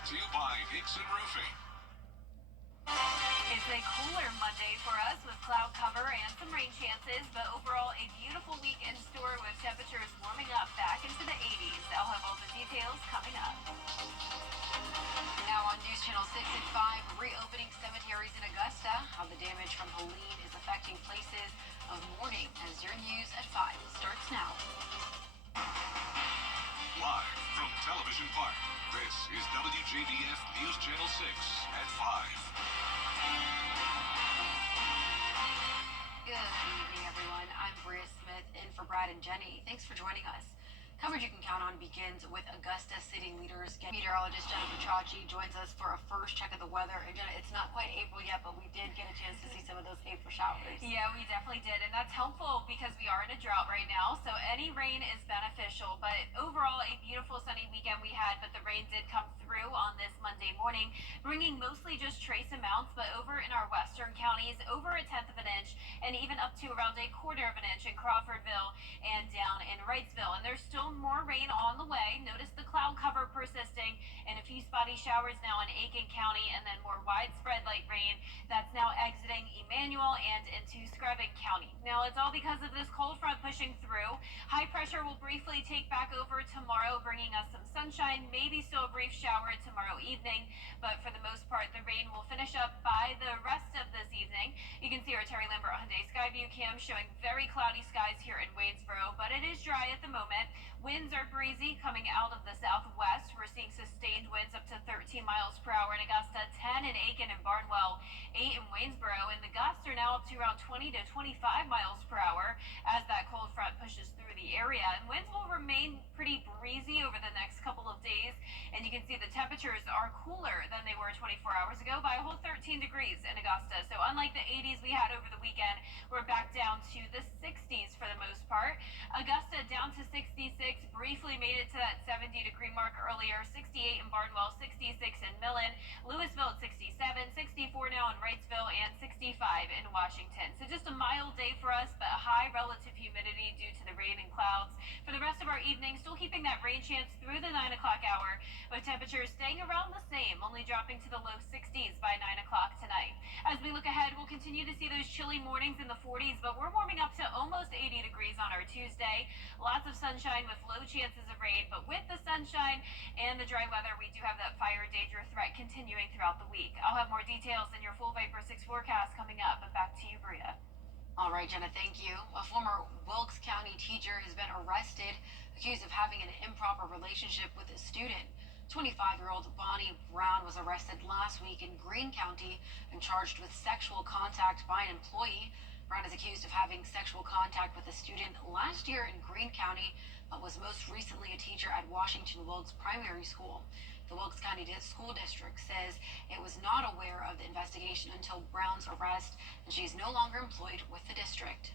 brought to you by Nixon Roofing. It's a cooler Monday for us with cloud cover and some rain chances, but overall a beautiful week in store with temperatures warming up back into the 80s. I'll have all the details coming up. Now on News Channel 6 at 5, reopening cemeteries in Augusta, how the damage from Helene is affecting places of mourning, as your news at 5 starts now. Live from Television Park, this is WJBF News Channel 6 at 5. Good evening, everyone. I'm Bria Smith in for Brad and Jenny. Thanks for joining us. Coverage you can count on begins with Augusta city leaders. Meteorologist Jennifer Chachi joins us for a first check of the weather. And Jenna, it's not quite April yet, but we did get a chance to see some of those April showers. Yeah, we definitely did, and that's helpful because we are in a drought right now, so any rain is beneficial. But overall, a beautiful sunny weekend we had, but the rain did come through on this Monday morning, bringing mostly just trace amounts, but over in our western counties, over a tenth of an inch, and even up to around a quarter of an inch in Crawfordville and down in Wrightsville. And there's still more rain on the way. Notice the cloud cover persisting and a few spotty showers now in Aiken County, and then more widespread light rain that's now exiting Emmanuel and into Scrubbing County. Now it's all because of this cold front pushing through. High pressure will briefly take back over tomorrow, bringing us some sunshine, maybe still a brief shower tomorrow evening, but for the most part the rain will finish up by the rest of this evening. You can see our Terry Lambert Hyundai Skyview cam showing very cloudy skies here in Waynesboro, but it is dry at the moment. Winds are breezy coming out of the southwest. We're seeing sustained winds up to 13 miles per hour in Augusta, 10 in Aiken and Barnwell, 8 in Waynesboro, and the gusts are now up to around 20 to 25 miles per hour as that cold front pushes through the area. And winds will remain pretty breezy over the next couple of days, and you can see the temperatures are cooler than they were 24 hours ago by a whole 13 degrees in Augusta. So unlike the 80s we had over the weekend, we're back down to the 60s for the most part. Augusta down to 66, briefly made it to that 70-degree mark earlier, 68 in Barnwell, 66 in Millen, Louisville at 67, 64 now in Wrightsville, and 65 in Washington. So just a mild day for us, but a high relative humidity due to the rain and clouds. For the rest of our evening, still keeping that rain chance through the 9 o'clock hour, with temperatures staying around the same, only dropping to the low 60s by 9 o'clock tonight. As we look ahead, we'll continue to see those chilly mornings in the 40s, but we're warming up to almost 80 degrees on our Tuesday. Lots of sunshine with low chances of rain, but with the sunshine and the dry weather, we do have that fire danger threat continuing throughout the week. I'll have more details in your full Vapor 6 forecast coming up, but back to you, Bria. All right, Jenna, thank you. A former Wilkes County teacher has been arrested, accused of having an improper relationship with a student. 25-year-old Bonnie Brown was arrested last week in Greene County and charged with sexual contact by an employee. Brown is accused of having sexual contact with a student last year in Greene County, but was most recently a teacher at Washington Wilkes Primary School. The Wilkes County School District says it was not aware of the investigation until Brown's arrest, and she is no longer employed with the district.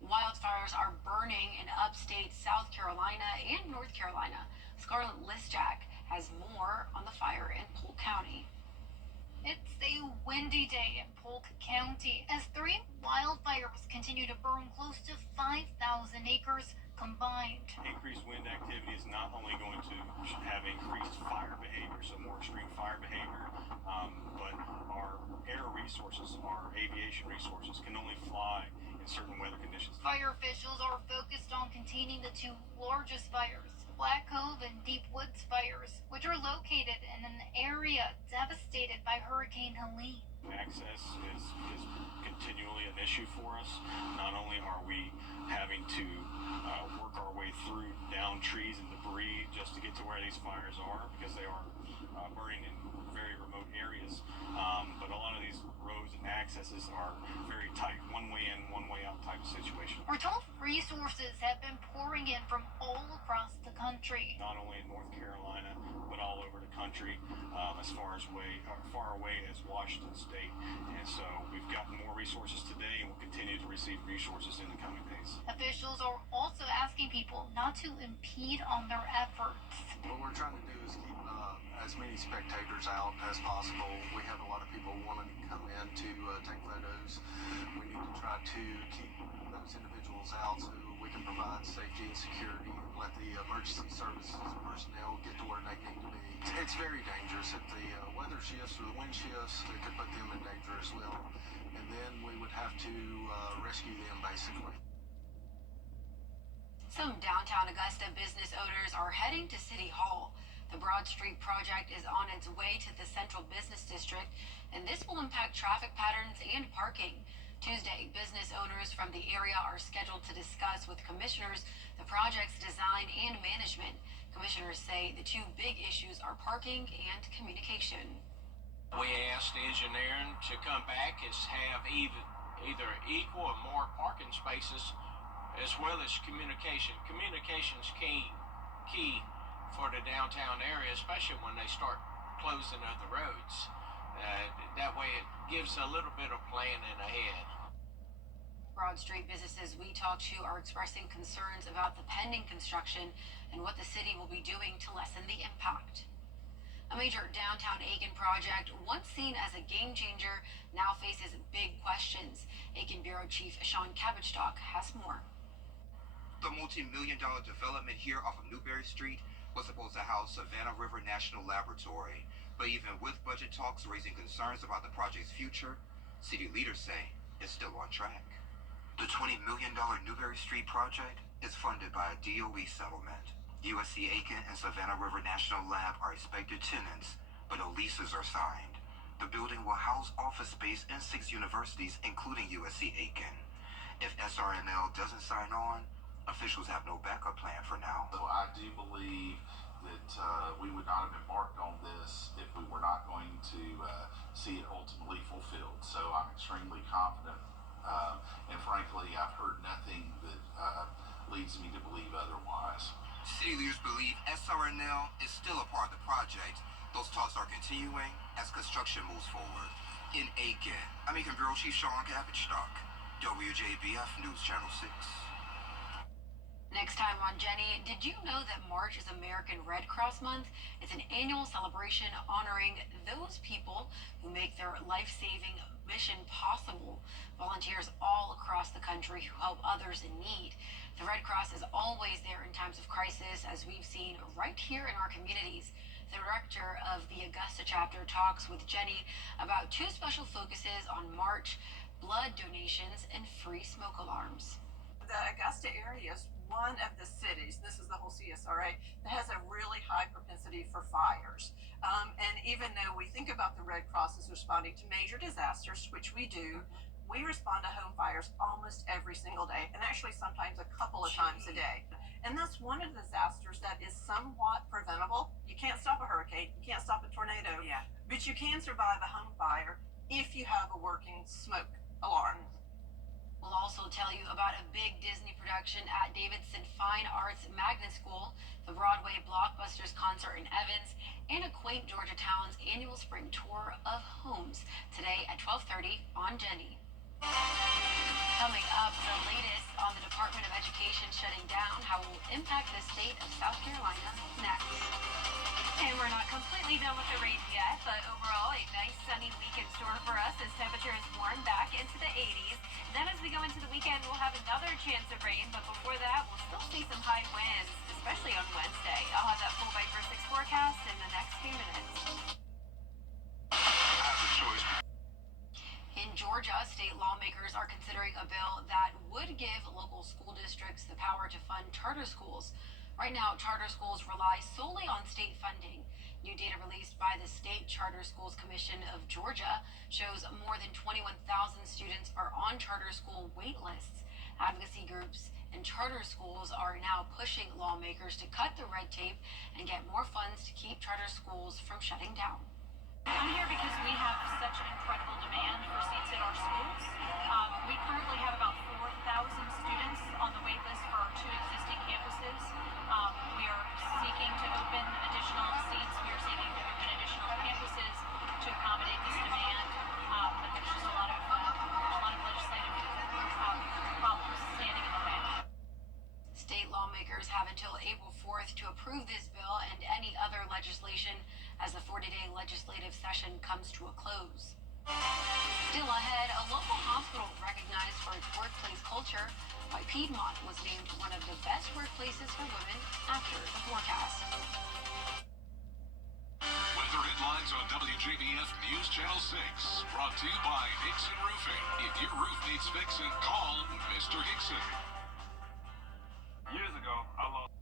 Wildfires are burning in upstate South Carolina and North Carolina. Scarlett Lisjack has more on the fire in Polk County. It's a windy day in Polk County as 3 wildfires continue to burn close to 5,000 acres combined. Increased wind activity is not only going to have increased fire behavior, so more extreme fire behavior, but our air resources, our aviation resources can only fly in certain weather conditions. Fire officials are focused on containing the 2 largest fires, Black Cove and Deep Woods fires, which are located in an area devastated by Hurricane Helene. Access is continually an issue for us. Not only are we having to work our way through down trees and debris just to get to where these fires are, because they are burning in very remote areas, but a lot of these roads and accesses are very tight, one way in, one way out type of situation. We're told resources have been pouring in from all across the country. Not only in North Carolina, but all over the country, as far away as Washington State. And so we've gotten more resources today, and we'll continue to receive resources in the coming days. Officials are also asking people not to impede on their efforts. What we're trying to do is keep as many spectators out as possible. We have a lot of people wanting to come in to take photos. We need to try to keep those individuals out so we can provide safety and security and let the emergency services personnel get to where they need to be. It's very dangerous. If the weather shifts or the wind shifts, it could put them in danger as well. And then we would have to rescue them, basically. Some downtown Augusta business owners are heading to City Hall. The Broad Street project is on its way to the Central Business District, and this will impact traffic patterns and parking. Tuesday, business owners from the area are scheduled to discuss with commissioners the project's design and management. Commissioners say the two big issues are parking and communication. We asked engineering to come back and have either equal or more parking spaces as well as communication. Communication's key for the downtown area, especially when they start closing other roads. That way it gives a little bit of planning ahead. Broad Street businesses we talked to are expressing concerns about the pending construction and what the city will be doing to lessen the impact. A major downtown Aiken project, once seen as a game changer, now faces big questions. Aiken Bureau Chief Sean Cabotstock has more. The multi-million-dollar development here off of Newberry Street was supposed to house Savannah River National Laboratory. But even with budget talks raising concerns about the project's future, city leaders say it's still on track. The $20 million Newberry Street project is funded by a DOE settlement. USC Aiken and Savannah River National Lab are expected tenants, but no leases are signed. The building will house office space in 6 universities, including USC Aiken. If SRNL doesn't sign on, officials have no backup plan for now. So I do believe that we would not have embarked on this if we were not going to see it ultimately fulfilled. So I'm extremely confident, and frankly, I've heard nothing that leads me to believe otherwise. City leaders believe SRNL is still a part of the project. Those talks are continuing as construction moves forward. In Aiken, I'm Aiken Bureau Chief Sean Cabotstock, WJBF News Channel 6. Next time on Jenny, did you know that March is American Red Cross Month? It's an annual celebration honoring those people who make their life-saving mission possible. Volunteers all across the country who help others in need. The Red Cross is always there in times of crisis, as we've seen right here in our communities. The director of the Augusta chapter talks with Jenny about two special focuses on March: blood donations and free smoke alarms. The Augusta area is one of the cities, this is the whole CSRA, that has a really high propensity for fires. And even though we think about the Red Cross as responding to major disasters, which we do, we respond to home fires almost every single day, and actually sometimes a couple of times a day. And that's one of the disasters that is somewhat preventable. You can't stop a hurricane, you can't stop a tornado, but you can survive a home fire if you have a working smoke alarm. We'll also tell you about a big Disney production at Davidson Fine Arts Magnet School, the Broadway Blockbusters concert in Evans, and a quaint Georgia town's annual spring tour of homes today at 12:30 on Jenny. Coming up, the latest on the Department of Education shutting down, how it will impact the state of South Carolina next. And we're not completely done with the rain yet, but overall a nice sunny week in store for us as temperatures warm back into the 80s. Then as we go into the weekend, we'll have another chance of rain, but before that, we'll still see some high winds, especially on Wednesday. I'll have that full Viper 6 forecast in the next few minutes. I have a choice. In Georgia, state lawmakers are considering a bill that would give local school districts the power to fund charter schools. Right now, charter schools rely solely on state funding. New data released by the State Charter Schools Commission of Georgia shows more than 21,000 students are on charter school wait lists. Advocacy groups and charter schools are now pushing lawmakers to cut the red tape and get more funds to keep charter schools from shutting down. I'm here because we have such incredible demand for seats at our schools. We currently have about 4,000 students on the wait list for our two existing campuses. We are seeking to open additional seats. We are seeking to open additional campuses to accommodate this demand. But there's just a lot of legislative problems standing in the way. State lawmakers have until April 4th to approve this bill and any other legislation as the 40-day legislative session comes to a close. Still ahead, a local hospital recognized for its workplace culture. why Piedmont was named one of the best workplaces for women after the forecast. Weather headlines on WJBF News Channel 6. Brought to you by Hickson Roofing. If your roof needs fixing, call Mr. Hickson. Years ago, I lost.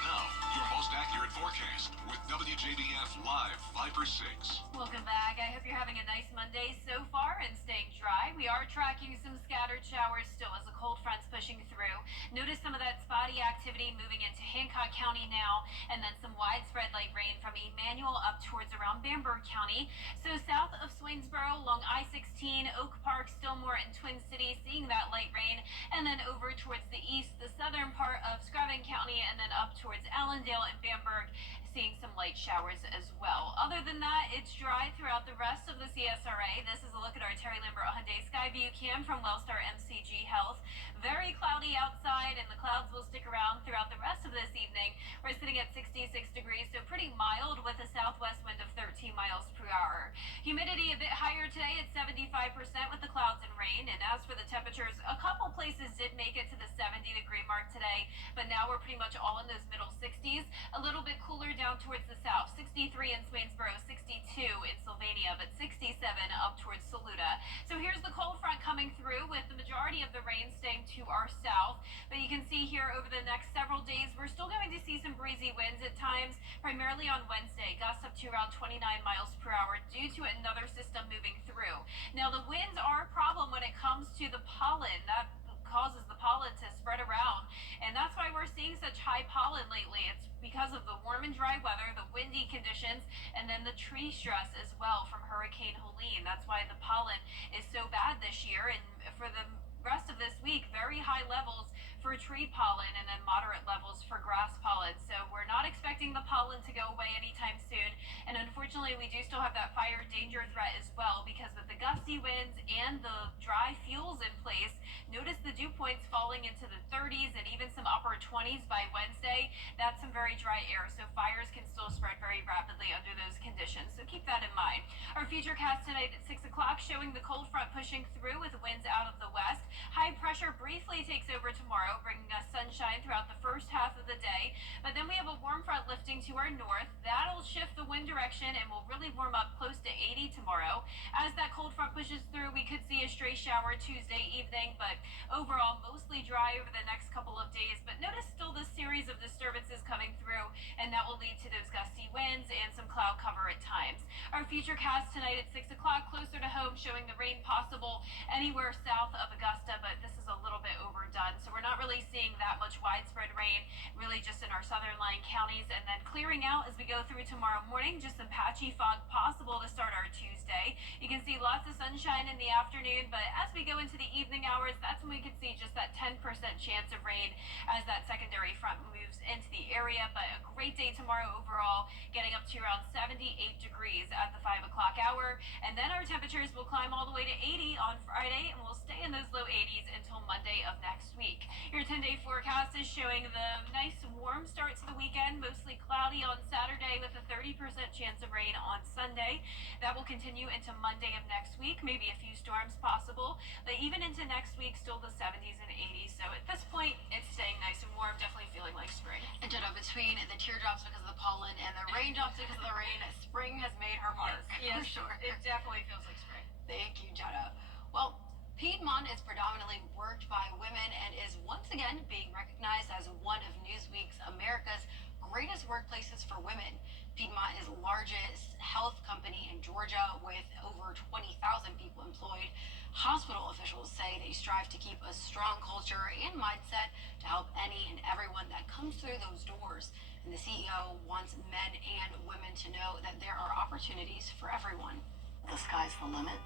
Now, your most accurate forecast with WJBF Live 5/6. Welcome back. I hope you're having a nice Monday so far and staying dry. We are tracking some scattered showers still as the cold front's pushing through. Notice some of that spotty activity moving into Hancock County now, and then some widespread light rain from Emmanuel up towards around Bamberg County. So south of Swainsboro, along I-16, Oak Park, Stillmore, and Twin Cities, seeing that light rain, and then over towards the east, the southern part of Screven County, and then up towards Allendale and Bamberg, seeing some light showers as well. Other than that, it's dry throughout the rest of the CSRA. This is a look at our Terry Lambert Hyundai Skyview cam from Wellstar MCG Health. Very cloudy outside, and the clouds will stick around throughout the rest of this evening. We're sitting at 66 degrees, so pretty mild with a southwest wind of 13 miles per hour. Humidity a bit higher today at 75% with the clouds and rain. And as for the temperatures, a couple places did make it to the 70-degree mark today, but now we're pretty much all in those middle 60s. A little bit cooler down towards the south, 63 in Swainsboro, 62 in Sylvania, but 67 up towards Saluda. So here's the cold front coming through with the majority of the rain staying to our south. But you can see here over the next several days, we're still going to see some breezy winds at times, primarily on Wednesday, gusts up to around 29 miles per hour due to another system moving through. Now the winds are a problem when it comes to the pollen. That causes the pollen to spread around, and that's why we're seeing such high pollen lately. It's because of the warm and dry weather, the windy conditions, and then the tree stress as well from Hurricane Helene. That's why the pollen is so bad this year, and for the rest of this week, very high levels for tree pollen and then moderate levels for grass pollen. So we're not expecting the pollen to go away anytime soon. And unfortunately, we do still have that fire danger threat as well, because with the gusty winds and the dry fuels in place, notice the dew points falling into the 30s and even some upper 20s by Wednesday. That's some very dry air, so fires can still spread very rapidly under those conditions. So keep that in mind. Our futurecast tonight at 6 o'clock showing the cold front pushing through with winds out of the west. High pressure briefly takes over tomorrow, bringing us sunshine throughout the first half of the day. But then we have a warm front lifting to our north. That'll shift the wind direction and will really warm up close to 80 tomorrow. As that cold front pushes through, we could see a stray shower Tuesday evening, but overall mostly dry over the next couple of days. But notice still this series of disturbances coming through, and that will lead to those gusty winds and some cloud cover at times. Our futurecast tonight at 6 o'clock, closer to home, showing the rain possible anywhere south of Augusta, but this is a little bit overdone. So we're not really seeing that much widespread rain, really just in our southern lying counties, and then clearing out as we go through tomorrow morning. Just some patchy fog possible to start our Tuesday. You can see lots of sunshine in the afternoon, but as we go into the evening hours, that's when we could see just that 10% chance of rain as that secondary front moves into the area. But a great day tomorrow overall, getting up to around 78 degrees at the 5 o'clock hour, and then our temperatures will climb all the way to 80 on Friday, and we'll stay in those low 80s until Monday of next week. Your 10-day forecast is showing the nice warm start to the weekend, mostly cloudy on Saturday with a 30% chance of rain on Sunday. That will continue into Monday of next week, maybe a few storms possible, but even into next week, still the 70s and 80s. So at this point, it's staying nice and warm, definitely feeling like spring. And Jenna, between the teardrops because of the pollen and the raindrops because of the rain, spring has made her mark. Yes, for sure. It definitely feels like spring. Thank you, Jenna. Well, Piedmont is predominantly worked by women and is once again being recognized as one of Newsweek's America's greatest workplaces for women. Piedmont is the largest health company in Georgia with over 20,000 people employed. Hospital officials say they strive to keep a strong culture and mindset to help any and everyone that comes through those doors. And the CEO wants men and women to know that there are opportunities for everyone. The sky's the limit.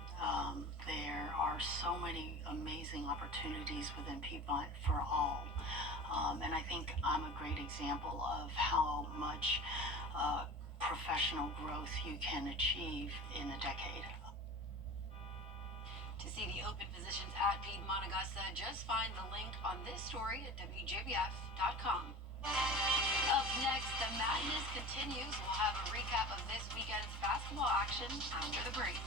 There are so many amazing opportunities within Piedmont for all. And I think I'm a great example of how much professional growth you can achieve in a decade. To see the open positions at Piedmont Augusta, just find the link on this story at WJBF.com. Up next, the madness continues. We'll have a recap of this weekend's basketball action after the break.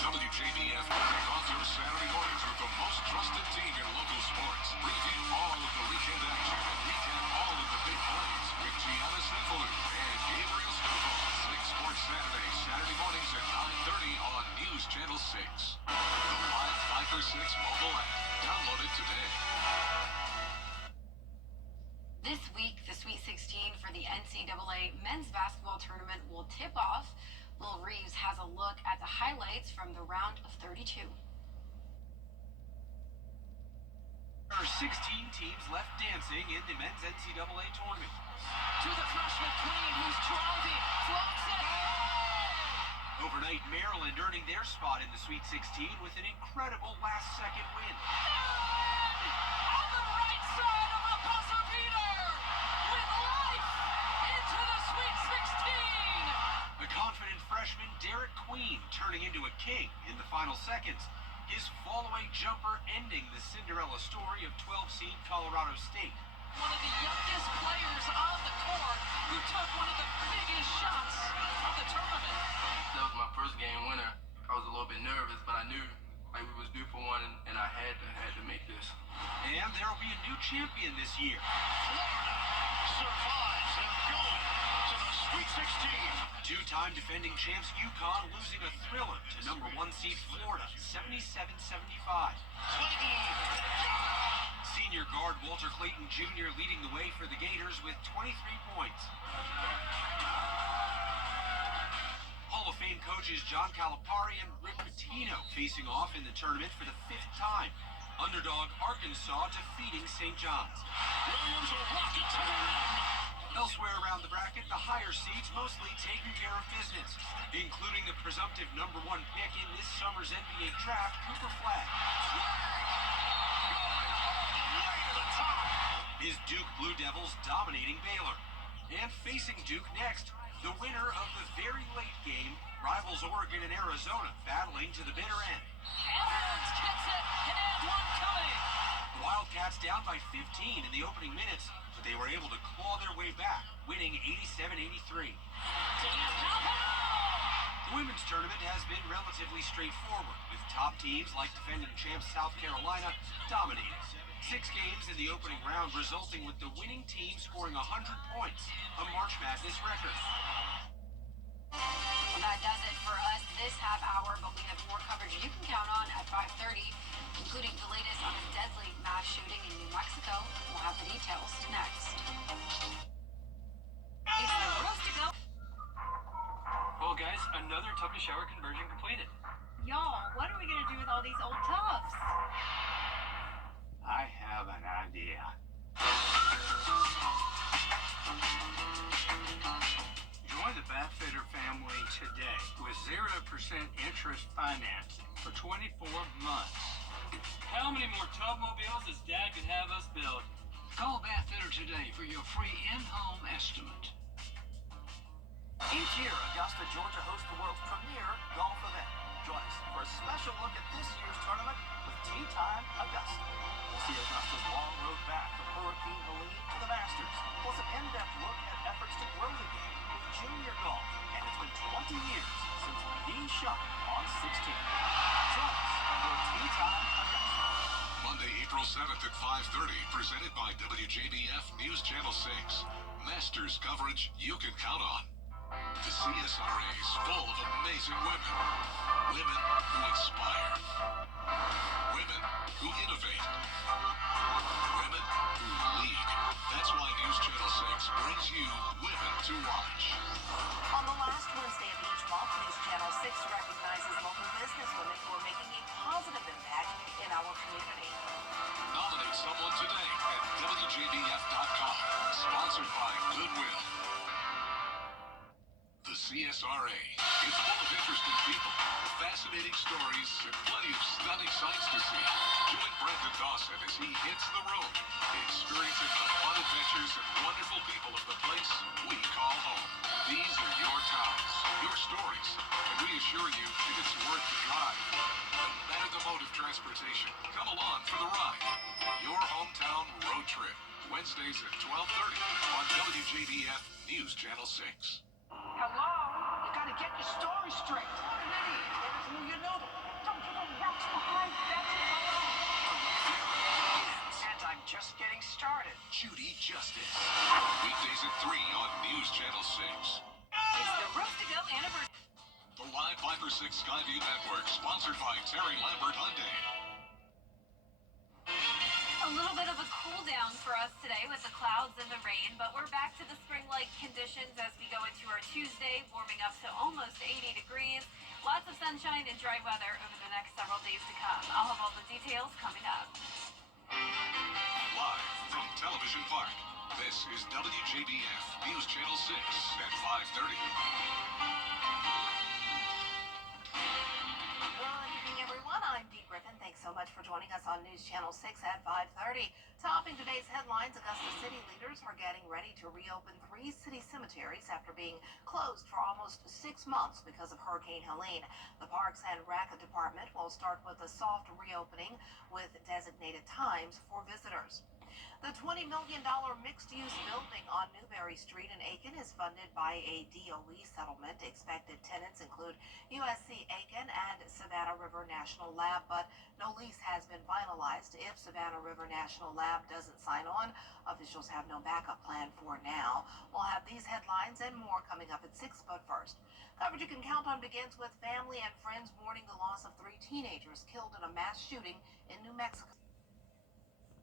WJBF kick off your Saturday morning 6 mobile app. Download it today. This week, the Sweet 16 for the NCAA men's basketball tournament will tip off. Lil Reeves has a look at the highlights from the round of 32. There are 16 teams left dancing in the men's NCAA tournament. To the freshman Queen, who's driving, floats it. Overnight, Maryland earning their spot in the Sweet 16 with an incredible last-second win. On the right side of a buzzer beater, with life into the Sweet 16. The confident freshman Derek Queen turning into a king in the final seconds. His fall-away jumper ending the Cinderella story of 12-seed Colorado State. One of the youngest players on the court who took one of the biggest shots of the tournament. That was my first game winner. I was a little bit nervous, but I knew like we was due for one, and I had to make this. And there will be a new champion this year. Florida survives and going to the Sweet 16. Two-time defending champs UConn losing a thriller to number 1 seed Florida, 77-75. Senior guard Walter Clayton Jr. leading the way for the Gators with 23 points. Hall of Fame coaches John Calipari and Rick Pitino facing off in the tournament for the 5th time. Underdog Arkansas defeating St. John's. Williams will rock it to the rim. Elsewhere around the bracket, the higher seeds mostly taking care of business, including the presumptive number 1 pick in this summer's NBA draft, Cooper Flag. His Duke Blue Devils dominating Baylor. And facing Duke next, the winner of the very late game, rivals Oregon and Arizona battling to the bitter end. Edwards gets it, and one coming. The Wildcats down by 15 in the opening minutes, but they were able to claw their way back, winning 87-83. The women's tournament has been relatively straightforward, with top teams like defending champs South Carolina dominating. 6 games in the opening round, resulting with the winning team scoring 100 points, a March Madness record. Well, that does it for us this half hour, but we have more coverage you can count on at 5:30, including the latest on a deadly mass shooting in New Mexico. We'll have the details next. It's the roast to go. Well, guys, another tub to shower conversion completed. Y'all, what are we gonna do with all these old tubs? I have an idea. Join the Bathfitter family today with 0% interest financing for 24 months. How many more tub mobiles does Dad could have us build? Call Bathfitter today for your free in-home estimate. Each year, Augusta, Georgia hosts the world's premier golf event. Join us for a special look at this year's tournament with Tee Time Augusta. We'll see Augusta's long road back from Hurricane Helene to the Masters, plus an in-depth look at efforts to grow the game with junior golf. And it's been 20 years since the shot on 16. Join us for Tee Time Augusta. Monday, April 7th at 5:30, presented by WJBF News Channel 6. Masters coverage you can count on. The CSRA is full of amazing women. Women who inspire. Women who innovate. Women who lead. That's why News Channel 6 brings you Women to Watch. On the last Wednesday of each month, News Channel 6 recognizes local businesswomen who are making a positive impact in our community. Nominate someone today at WJBF.com. Sponsored by Goodwill. The CSRA. It's full of interesting people, fascinating stories, and plenty of stunning sights to see. Join Brendan Dawson as he hits the road, experiencing the fun adventures and wonderful people of the place we call home. These are your towns, your stories, and we assure you it's worth the drive. No matter the mode of transportation, come along for the ride. Your hometown road trip. Wednesdays at 12:30 on WJBF News Channel 6. Hello? You gotta get your story straight. What an idiot. You know them. Don't give them rocks behind. That's and I'm just getting started. Judy Justice. Weekdays at 3 on News Channel 6. It's the Roast to Go anniversary. The Live 5 for 6 Skyview Network, sponsored by Terry Lambert Hyundai. A little bit of a cool down for us today with the clouds and the rain, but we're back to the spring-like conditions as we go into our Tuesday, warming up to almost 80 degrees. Lots of sunshine and dry weather over the next several days to come. I'll have all the details coming up. Live from Television Park, this is WJBF News Channel 6 at 5:30. Good evening, everyone. I'm Dee Griffin. Thanks so much for joining us on News Channel 6 at 5:30. Topping today's headlines, Augusta city leaders are getting ready to reopen 3 city cemeteries after being closed for almost 6 months because of Hurricane Helene. The Parks and Rec Department will start with a soft reopening with designated times for visitors. The $20 million mixed-use building on Newberry Street in Aiken is funded by a DOE settlement. Expected tenants include USC Aiken and Savannah River National Lab, but no lease has been finalized. If Savannah River National Lab doesn't sign on, officials have no backup plan for now. We'll have these headlines and more coming up at 6, but first, coverage you can count on begins with family and friends mourning the loss of 3 teenagers killed in a mass shooting in New Mexico.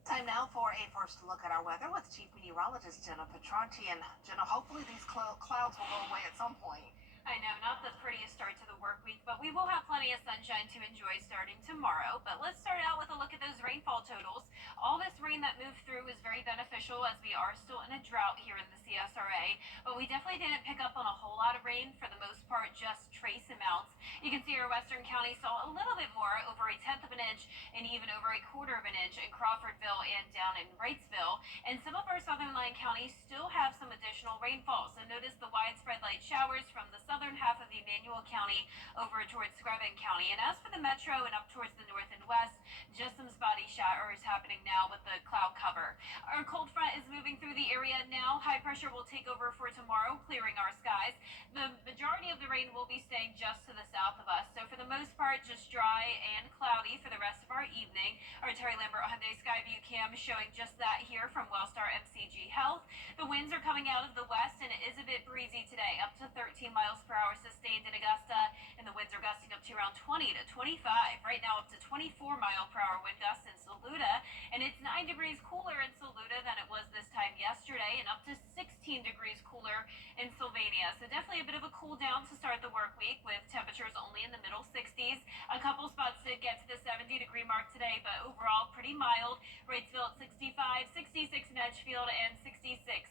Time now for a first look at our weather with Chief Meteorologist Jenna Petranti. And Jenna, hopefully these clouds will go away at some point. I know, not the prettiest start to the work week, but we will have plenty of sunshine to enjoy starting tomorrow. But let's start out with a look at those rainfall totals. All this rain that moved through is very beneficial as we are still in a drought here in the CSRA, but we definitely didn't pick up on a whole lot of rain. For the most part, just trace amounts. You can see our western county saw a little bit more, over 1/10 of an inch, and even over 1/4 of an inch in Crawfordville and down in Wrightsville. And some of our southern line counties still have some additional rainfall. So notice the widespread light showers from the southern half of Emmanuel County over towards Screven County. And as for the metro and up towards the north and west, just some spotty showers happening now with the cloud cover. Our cold front is moving through the area now. High pressure will take over for tomorrow, clearing our skies. The majority of the rain will be staying just to the south of us. So for the most part, just dry and cloudy for the rest of our evening. Our Terry Lambert Hyundai Skyview cam showing just that here from Wellstar MCG Health. The winds are coming out of the west, and it is a bit breezy today, up to 13 miles per hour sustained in Augusta, and the winds are gusting up to around 20 to 25. Right now, up to 24-mile-per-hour wind gusts in Saluda, and it's 9 degrees cooler in Saluda than it was this time yesterday, and up to 16 degrees cooler in Sylvania. So definitely a bit of a cool down to start the work week with temperatures only in the middle 60s. A couple spots did get to the 70-degree mark today, but overall pretty mild. Wrightsville at 65, 66 in Edgefield, and 68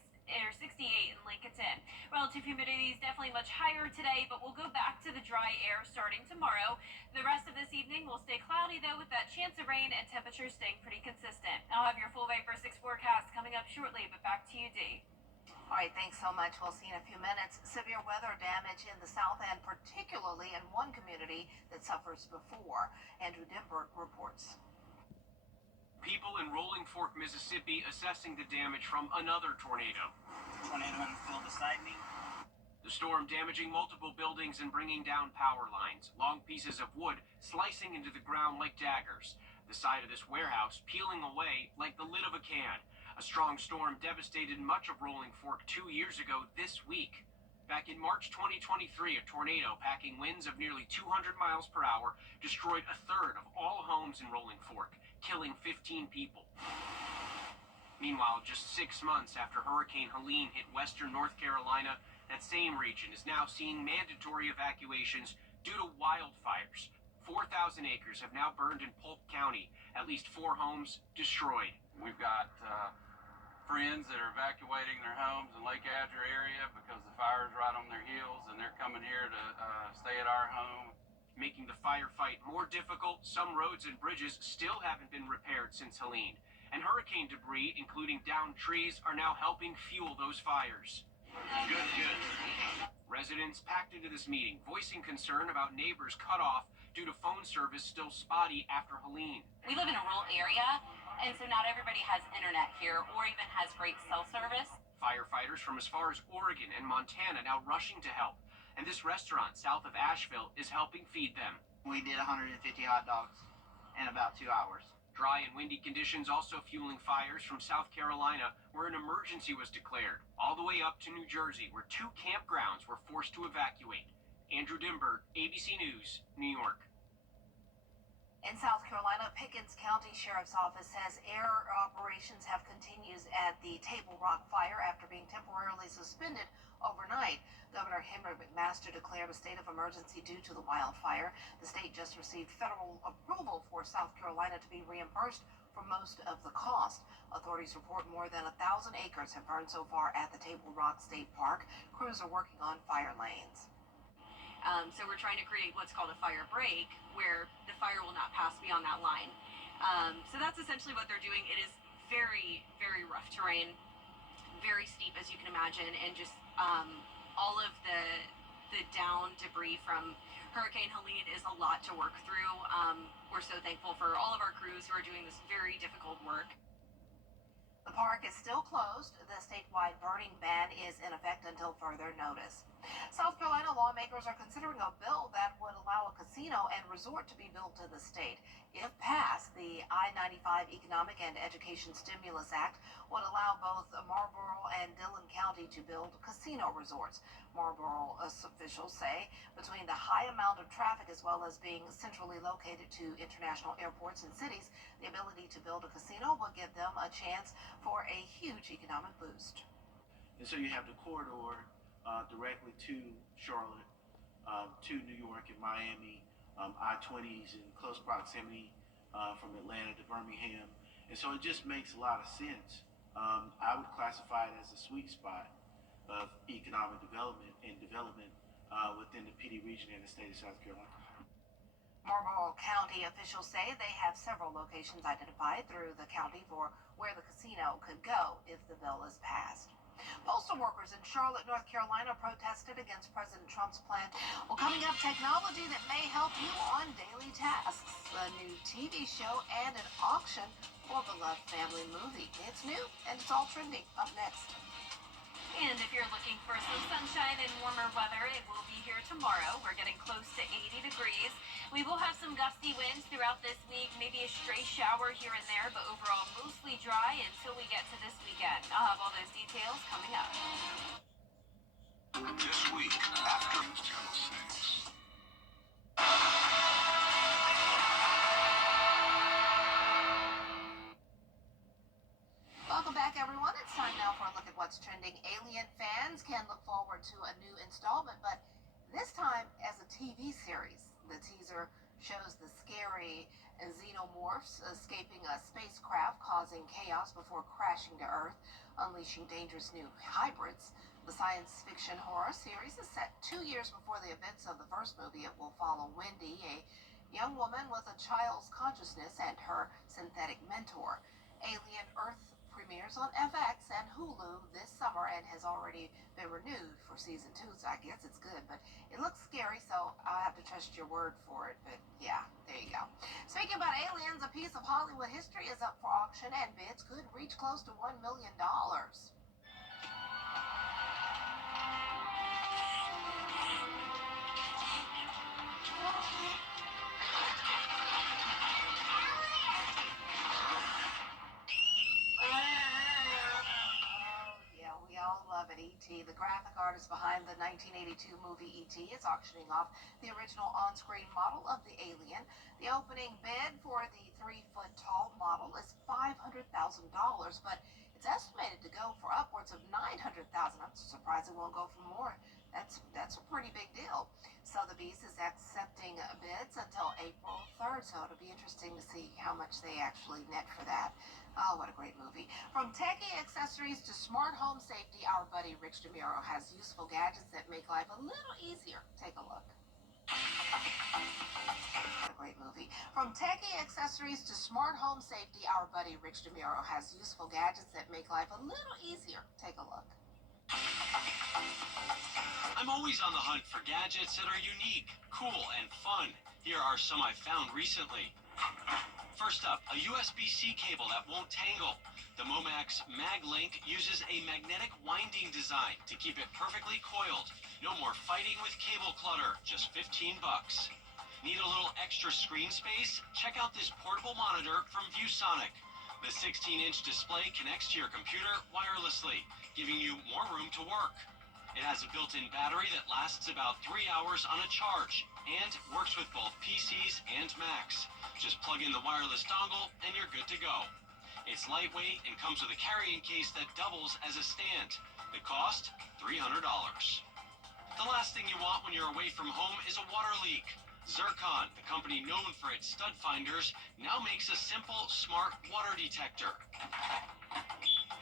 in Lincoln. Relative humidity is definitely much higher today, but we'll go back to the dry air starting tomorrow. The rest of this evening will stay cloudy, though, with that chance of rain and temperatures staying pretty consistent. I'll have your full Vapor 6 forecast coming up shortly, but back to you, Dee. All right, thanks so much. We'll see in a few minutes. Severe weather damage in the south end, particularly in one community that suffers before. Andrew Dimberg reports. People in Rolling Fork, Mississippi, assessing the damage from another tornado. Tornado fell beside me. The storm damaging multiple buildings and bringing down power lines. Long pieces of wood slicing into the ground like daggers. The side of this warehouse peeling away like the lid of a can. A strong storm devastated much of Rolling Fork 2 years ago this week. Back in March 2023, a tornado packing winds of nearly 200 miles per hour destroyed 1/3 of all homes in Rolling Fork, killing 15 people. Meanwhile, just 6 months after Hurricane Helene hit western North Carolina, that same region is now seeing mandatory evacuations due to wildfires. 4,000 acres have now burned in Polk County, at least 4 homes destroyed. We've got friends that are evacuating their homes in Lake Adger area because the fire's right on their heels, and they're coming here to stay at our home. Making the firefight more difficult, some roads and bridges still haven't been repaired since Helene. And hurricane debris, including downed trees, are now helping fuel those fires. Good. Residents packed into this meeting, voicing concern about neighbors cut off due to phone service still spotty after Helene. We live in a rural area, and so not everybody has internet here or even has great cell service. Firefighters from as far as Oregon and Montana now rushing to help. And this restaurant south of Asheville is helping feed them. We did 150 hot dogs in about 2 hours. Dry and windy conditions also fueling fires from South Carolina, where an emergency was declared, all the way up to New Jersey, where 2 campgrounds were forced to evacuate. Andrew Dimberg, ABC News, New York. In South Carolina, Pickens County Sheriff's Office says air operations have continued at the Table Rock fire after being temporarily suspended overnight. Governor Henry McMaster declared a state of emergency due to the wildfire. The state just received federal approval for South Carolina to be reimbursed for most of the cost. Authorities report more than 1,000 acres have burned so far at the Table Rock State Park. Crews are working on fire lanes. So we're trying to create what's called a fire break, where the fire will not pass beyond that line. So that's essentially what they're doing. It is very, very rough terrain, very steep, as you can imagine, and just all of the down debris from Hurricane Helene is a lot to work through. We're so thankful for all of our crews who are doing this very difficult work. The park is still closed. The statewide burning ban is in effect until further notice. South Carolina lawmakers are considering a bill that would allow a casino and resort to be built in the state. If passed, the I-95 Economic and Education Stimulus Act would allow both Marlboro and Dillon County to build casino resorts. Marlboro officials say between the high amount of traffic as well as being centrally located to international airports and cities, the ability to build a casino would give them a chance for a huge economic boost. And so you have the corridor directly to Charlotte, to New York and Miami, I-20s in close proximity from Atlanta to Birmingham. And so it just makes a lot of sense. I would classify it as a sweet spot of economic development and development within the PD region and the state of South Carolina. Marlboro County officials say they have several locations identified through the county for where the casino could go if the bill is passed. Postal workers in Charlotte, North Carolina protested against President Trump's plan. Well, coming up, technology that may help you on daily tasks, a new TV show, and an auction for a beloved family movie. It's new, and it's all trending. Up next. And if you're looking for some sunshine and warmer weather, it will be here tomorrow. We're getting close to 80 degrees. We will have some gusty winds throughout this week, maybe a stray shower here and there, but overall mostly dry until we get to this weekend. I'll have all those details coming up. This week, after Channel 6. Welcome back, everyone. It's time now for a look at what's trending. Alien fans can look forward to a new installment, but this time as a TV series. The teaser shows the scary xenomorphs escaping a spacecraft, causing chaos before crashing to Earth, unleashing dangerous new hybrids. The science fiction horror series is set 2 years before the events of the first movie. It will follow Wendy, a young woman with a child's consciousness, and her synthetic mentor. Alien Earth premieres on FX and Hulu this summer and has already been renewed for season 2, so I guess it's good, but it looks scary, so I'll have to trust your word for it. But yeah, there you go. Speaking about aliens, a piece of Hollywood history is up for auction and bids could reach close to $1 million. E.T., the graphic artist behind the 1982 movie E.T., is auctioning off the original on-screen model of the alien. The opening bid for the 3-foot-tall model is $500,000, but it's estimated to go for upwards of $900,000. I'm surprised it won't go for more. That's a pretty big deal. Sotheby's is accepting bids until April 3rd, so it'll be interesting to see how much they actually net for that. Oh, what a great movie. From techie accessories to smart home safety, our buddy Rich DeMuro has useful gadgets that make life a little easier. Take a look. What a great movie. From techie accessories to smart home safety, our buddy Rich DeMuro has useful gadgets that make life a little easier. Take a look. I'm always on the hunt for gadgets that are unique, cool, and fun. Here are some I found recently. First up, a USB-C cable that won't tangle. The Momax MagLink uses a magnetic winding design to keep it perfectly coiled. No more fighting with cable clutter, just 15 bucks. Need a little extra screen space? Check out this portable monitor from ViewSonic. The 16-inch display connects to your computer wirelessly, giving you more room to work. It has a built-in battery that lasts about 3 hours on a charge. and works with both PCs and Macs. Just plug in the wireless dongle and you're good to go. It's lightweight and comes with a carrying case that doubles as a stand. The cost, $300. The last thing you want when you're away from home is a water leak. Zircon, the company known for its stud finders, now makes a simple, smart water detector.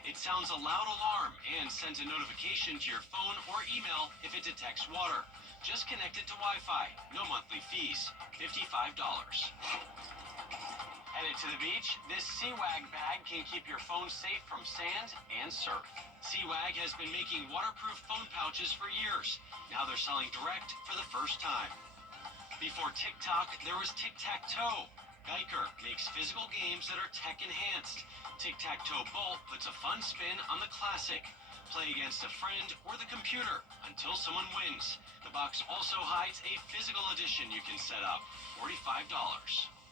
It sounds a loud alarm and sends a notification to your phone or email if it detects water. Just connect it to Wi-Fi. No monthly fees. $55. Headed to the beach? This Seawag bag can keep your phone safe from sand and surf. Seawag has been making waterproof phone pouches for years. Now they're selling direct for the first time. Before TikTok, there was tic-tac-toe. Geiger makes physical games that are tech-enhanced. Tic-tac-toe Bolt puts a fun spin on the classic. Play against a friend or the computer until someone wins. The box also hides a physical edition you can set up. $45.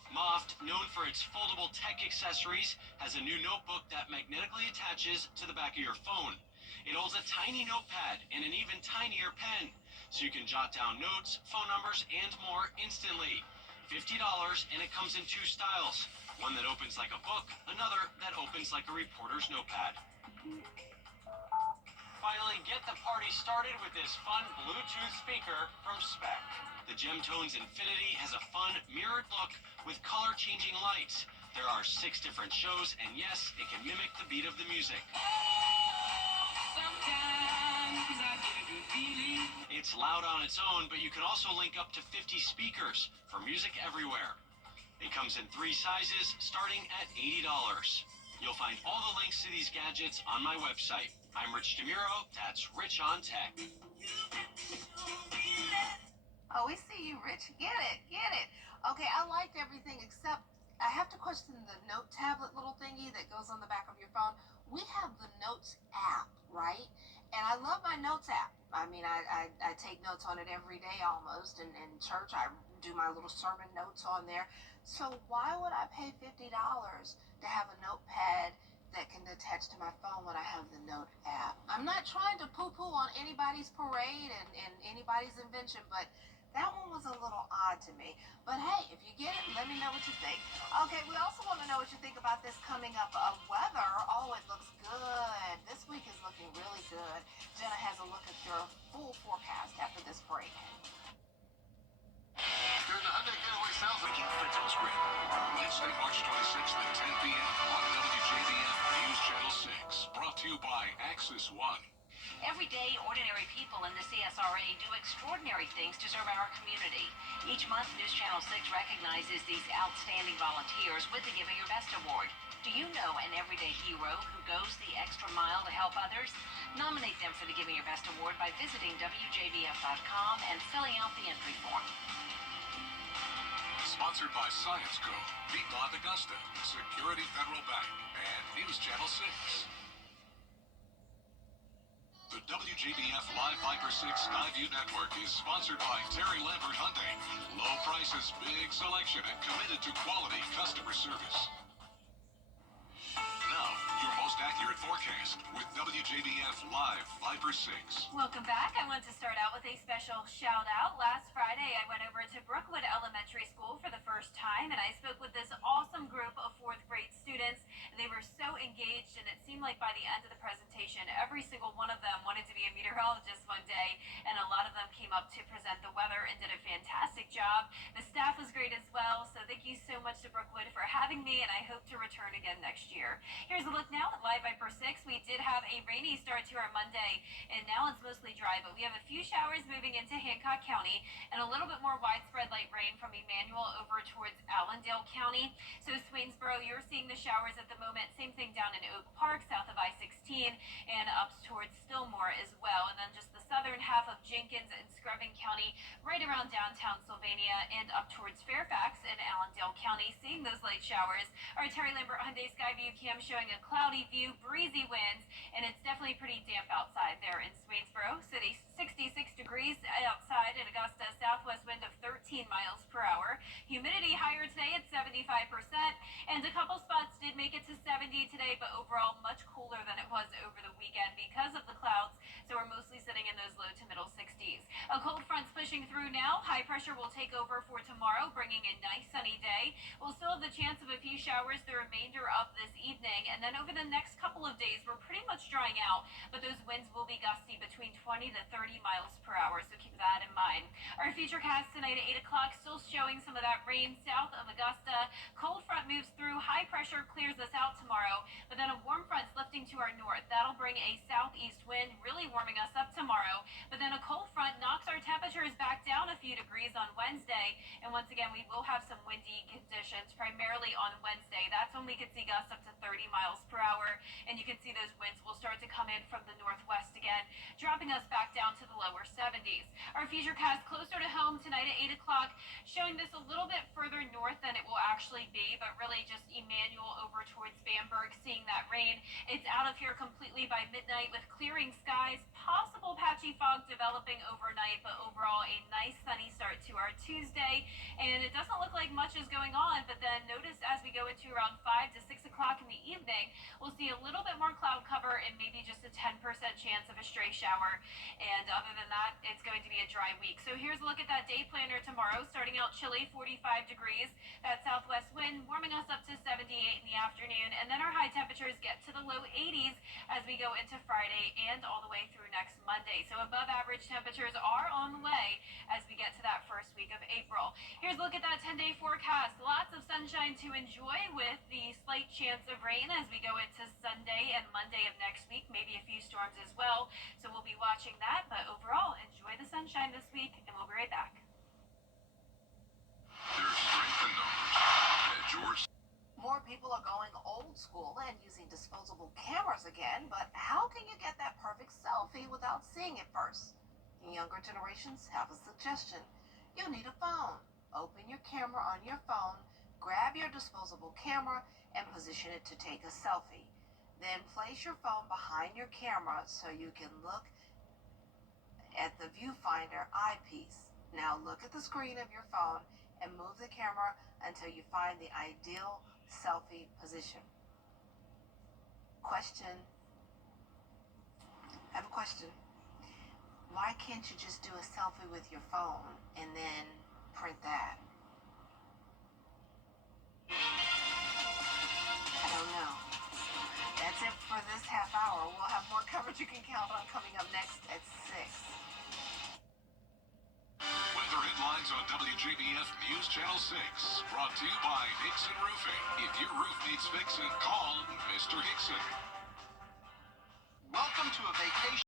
Moft, known for its foldable tech accessories, has a new notebook that magnetically attaches to the back of your phone. It holds a tiny notepad and an even tinier pen, so you can jot down notes, phone numbers, and more instantly. $50, and it comes in two styles. One that opens like a book, another that opens like a reporter's notepad. Finally, get the party started with this fun Bluetooth speaker from Spec. The Gemtones Infinity has a fun, mirrored look with color-changing lights. There are 6 different shows, and yes, it can mimic the beat of the music. It's loud on its own, but you can also link up to 50 speakers for music everywhere. It comes in 3 sizes, starting at $80. You'll find all the links to these gadgets on my website. I'm Rich DeMuro, that's Rich on Tech. Oh, we see you, Rich. Get it, get it. Okay, I liked everything except I have to question the note tablet little thingy that goes on the back of your phone. We have the Notes app, right? And I love my Notes app. I mean, I take notes on it every day almost. And in church, I do my little sermon notes on there. So why would I pay $50 to have a notepad that can attach to my phone when I have the Note app? I'm not trying to poo-poo on anybody's parade and anybody's invention, but that one was a little odd to me. But hey, if you get it, let me know what you think. Okay, we also want to know what you think about this coming up of weather. Oh, it looks good. This week is looking really good. Jenna has a look at your full forecast after this break. During the Hyundai Getaway Sales Weekend Fitness Grid, Wednesday, March 26th at 10 p.m. on WJBF News Channel 6. Brought to you by Axis One. Every day, ordinary people in the CSRA do extraordinary things to serve our community. Each month, News Channel 6 recognizes these outstanding volunteers with the Giving Your Best Award. Do you know an everyday hero who goes the extra mile to help others? Nominate them for the Giving Your Best Award by visiting WJBF.com and filling out the entry form. Sponsored by Science Co., Piedmont Augusta, Security Federal Bank, and News Channel 6. The WJBF Live Viper 6 Skyview Network is sponsored by Terry Lambert Hyundai. Low prices, big selection, and committed to quality customer service. Now, your most accurate forecast with WJBF Live Viper 6. Welcome back. I want to start out with a special shout out. Last Friday, I went over to Brookwood Elementary School for the first time, and I spoke with this awesome group of 4th grade students. They were so engaged, and it seemed like by the end of the presentation, every single one of them wanted to be a meteorologist one day, and a lot of them came up to present the weather and did a fantastic job. The staff was great as well, so thank you so much to Brookwood for having me, and I hope to return again next year. Here's a look now at Live Viper 6. We did have a rainy start to our Monday, and now it's mostly dry, but we have a few showers moving into Hancock County, and a little bit more widespread light rain from Emmanuel over towards Allendale County. So Swainsboro, you're seeing the showers at the moment. Same thing down in Oak Park, south of I-16, and up towards Stillmore as well. And then just the southern half of Jenkins and Scrubbing County, right around downtown Sylvania, and up towards Fairfax and Allendale County, seeing those light showers. Our Terry Lambert Hyundai Skyview cam showing a cloudy view, breezy winds, and it's definitely pretty damp outside there in Swainsboro. City 66 degrees outside in Augusta, southwest wind of 13 miles per hour. Humidity higher today at 75%, and a couple spots did make it to 70 today, but overall much cooler than it was over the weekend because of the clouds. So we're mostly sitting in those low to middle 60s. A cold front's pushing through now. High pressure will take over for tomorrow, bringing a nice sunny day. We'll still have the chance of a few showers the remainder of this evening. And then over the next couple of days, we're pretty much drying out, but those winds will be gusty between 20 to 30 miles per hour. So keep that in mind. Our futurecast tonight at 8 o'clock still showing some of that rain south of Augusta. Cold front moves through. High pressure clears us out tomorrow, but then a warm front's lifting to our north. That'll bring a southeast wind, really warming us up tomorrow. But then a cold front knocks our temperatures back down a few degrees on Wednesday. And once again, we will have some windy conditions, primarily on Wednesday. That's when we could see gusts up to 30 miles per hour. And you can see those winds will start to come in from the northwest again, dropping us back down to the lower 70s. Our futurecast closer to home tonight at 8 o'clock, showing this a little bit further north than it will actually be, but really just Emmanuel over towards Bamberg, seeing that rain. It's out of here completely by midnight with clearing skies, possible patchy fog developing overnight, but overall a nice sunny start to our Tuesday. And it doesn't look like much is going on, but then notice as we go into around 5 to 6 o'clock in the evening, we'll see a little bit more cloud cover and maybe just a 10% chance of a stray shower. And other than that, it's going to be a dry week. So here's a look at that day planner tomorrow. Starting out chilly, 45 degrees. That southwest wind warming us up to 78 in the afternoon. And then our high temperatures get to the low 80s as we go into Friday and all the way through next Monday. So above average temperatures are on the way as we get to that first week of April. Here's a look at that 10-day forecast. Lots of sunshine to enjoy with the slight chance of rain as we go into Sunday and Monday of next week. Maybe a few storms as well. So we'll be watching that. But overall, enjoy the sunshine this week, and we'll be right back. There's strength in numbers. At George. More people are going old school and using disposable cameras again, but how can you get that perfect selfie without seeing it first? Younger generations have a suggestion. You'll need a phone. Open your camera on your phone, grab your disposable camera, and position it to take a selfie. Then place your phone behind your camera so you can look at the viewfinder eyepiece. Now look at the screen of your phone and move the camera until you find the ideal selfie position. Question. I have a question. Why can't you just do a selfie with your phone and then print that? I don't know. That's it for this half hour. We'll have more coverage you can count on coming up next at 6. Weather headlines on WJBF News Channel 6. Brought to you by Hickson Roofing. If your roof needs fixing, call Mr. Hickson. Welcome to a vacation.